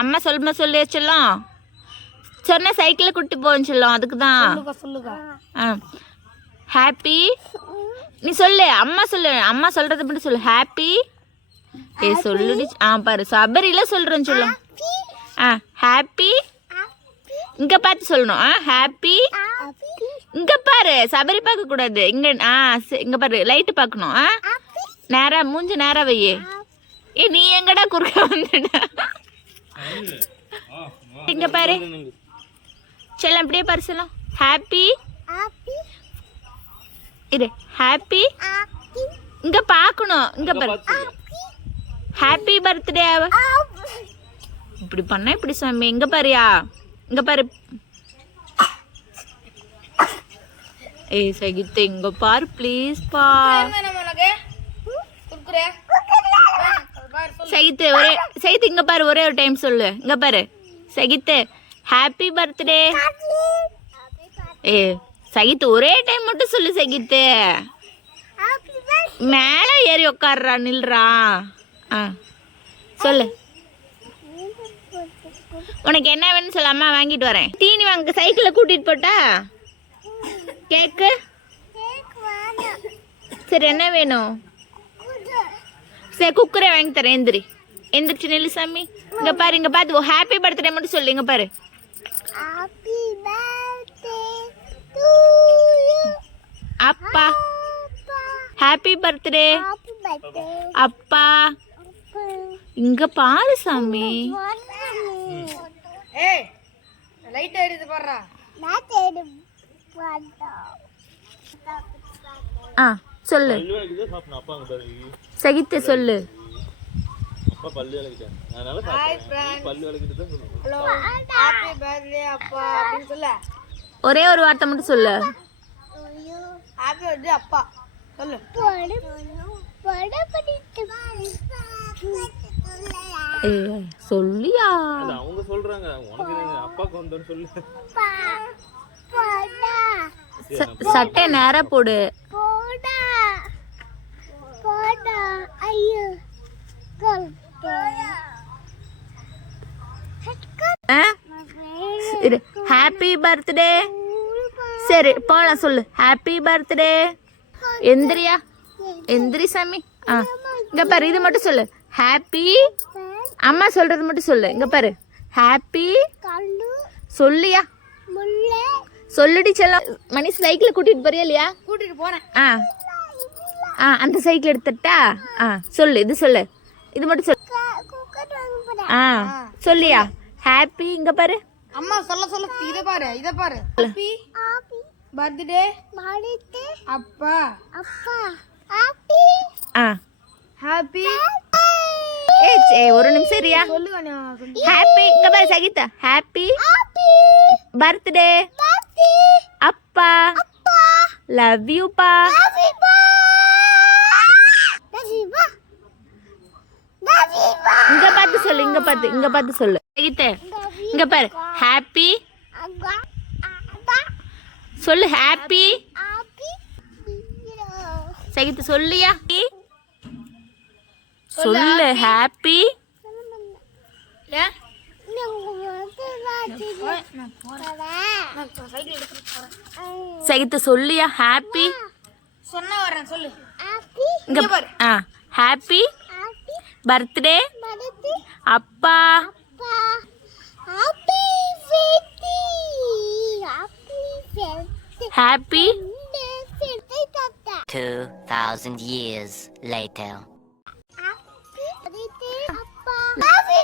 அம்மா சொல்லுமா சொல்லு செல்லம். சொன்ன சைக்கிளில் கூட்டி போன்னு சொல்லும், அதுக்கு தான். ஹாப்பி நீ சொல்லு, அம்மா சொல்லு, அம்மா சொல்றது மட்டும் சொல்லு. ஹாப்பி சொல்லுடி. பாரு சபரியில சொல்றேன்னு சொல்லும். ஹாப்பி இங்க பார்த்து சொல்லணும். ஹாப்பி இங்க பாரு, சபரி பார்க்க கூடாது. இங்க இங்க பாரு, லைட்டு பார்க்கணும். நேரா மூஞ்சி நேரா வையே. நீ எங்கடா குறுக்க வந்துட. இங்க பாரு செல்லம், அப்படியே பாரு செல்லம். ஹாப்பி இரு. ஹாப்பி இங்க பார்க்கணும். இங்க பாரு, ஹாப்பி பர்த்டே. இப்படி பண்ண இப்படி சாமி. இங்க பாரியா, இங்க பாரு. சகித்து இங்க பாரு ப்ளீஸ் பா. சகித்து ஒரே சகித்து இங்க பாரு, ஒரே ஒரு டைம் சொல்லு. இங்க பாரு சகித்து, ஹாப்பி பர்த்டே. சகித்து ஒரே டைம் மட்டும் சொல்லு சகித்து. மேல ஏறி உட்கார்றா, நில்றா. சொல்லு, உனக்கு என்ன வேணும்னு சொல்ல, அம்மா வாங்கிட்டு வரேன். தீனி வாங்க சைக்கிளில் கூட்டிட்டு போட்டா. கேக்கு சரி, என்ன வேணும்? சரி குக்கரே வாங்கி தரேன். எந்திரி, எந்திரிச்சு நில்லு சாமி. இங்க பாரு, இங்க பார்த்து ஹாப்பி பர்த்டே மட்டும் சொல்லு. இங்க பாரு, அப்பா ஹாப்பி பர்த்டே அப்பா. இங்க பாரு சாமி. சொல்லு சகித்து சொல்லு. ஒரே ஒரு வார்த்தை மட்டும் சொல்லு. அப்பா சொல்லு. சொல்லியா அவங்க சொல்றாங்க, உனக்கு அப்பாக்கு வந்தோன்னு சொல்லு. சட்டை நேரா போடு. Happy birthday. சரி போலாம் சொல்லு. Happy birthday. எந்திரியா, எந்திரி சாமி. இங்க பாரு, இது மட்டும் சொல்லு. ஹாப்பி. அம்மா சொல்றது மட்டும் சொல்லு. இங்க பாரு, ஹாப்பி சொல்லியா. சொல்லுடி செல்லம். மணி சைக்கிள் கூட்டிட்டு போறியா இல்லையா? கூட்டிட்டு போறேன். அந்த சைக்கிள் எடுத்துட்டா. சொல்லு, இது சொல்லு, இது மட்டும் சொல்லு. சொல்லியா. ஹாப்பி இங்க பாரு. அம்மா சொல்ல சொல்ல இத பாரு, இத பாரு. ஹாப்பி பர்த்டே அப்பா. Happy happy. ஒரு நிமிஷம் சரியா. ஹாப்பி இங்க பாரு சகிதா. ஹாப்பி பர்த்டே அப்பா. லவ் யூ பா. இங்க பார்த்து சொல்லு, இங்க பார்த்து, இங்க பார்த்து சொல்லு சகிதா. இங்க பாரு, ஹாப்பி சொல்லு. ஹாப்பி சகித்து சொல்லியா. சொல்லு ஹாப்பி. சகித்து சொல்லியா. ஹாப்பி சொன்ன வரேன் சொல்லு. இங்க பாரு. ஹாப்பி பர்த்டே அப்பா. Happy 2000 years later. Happy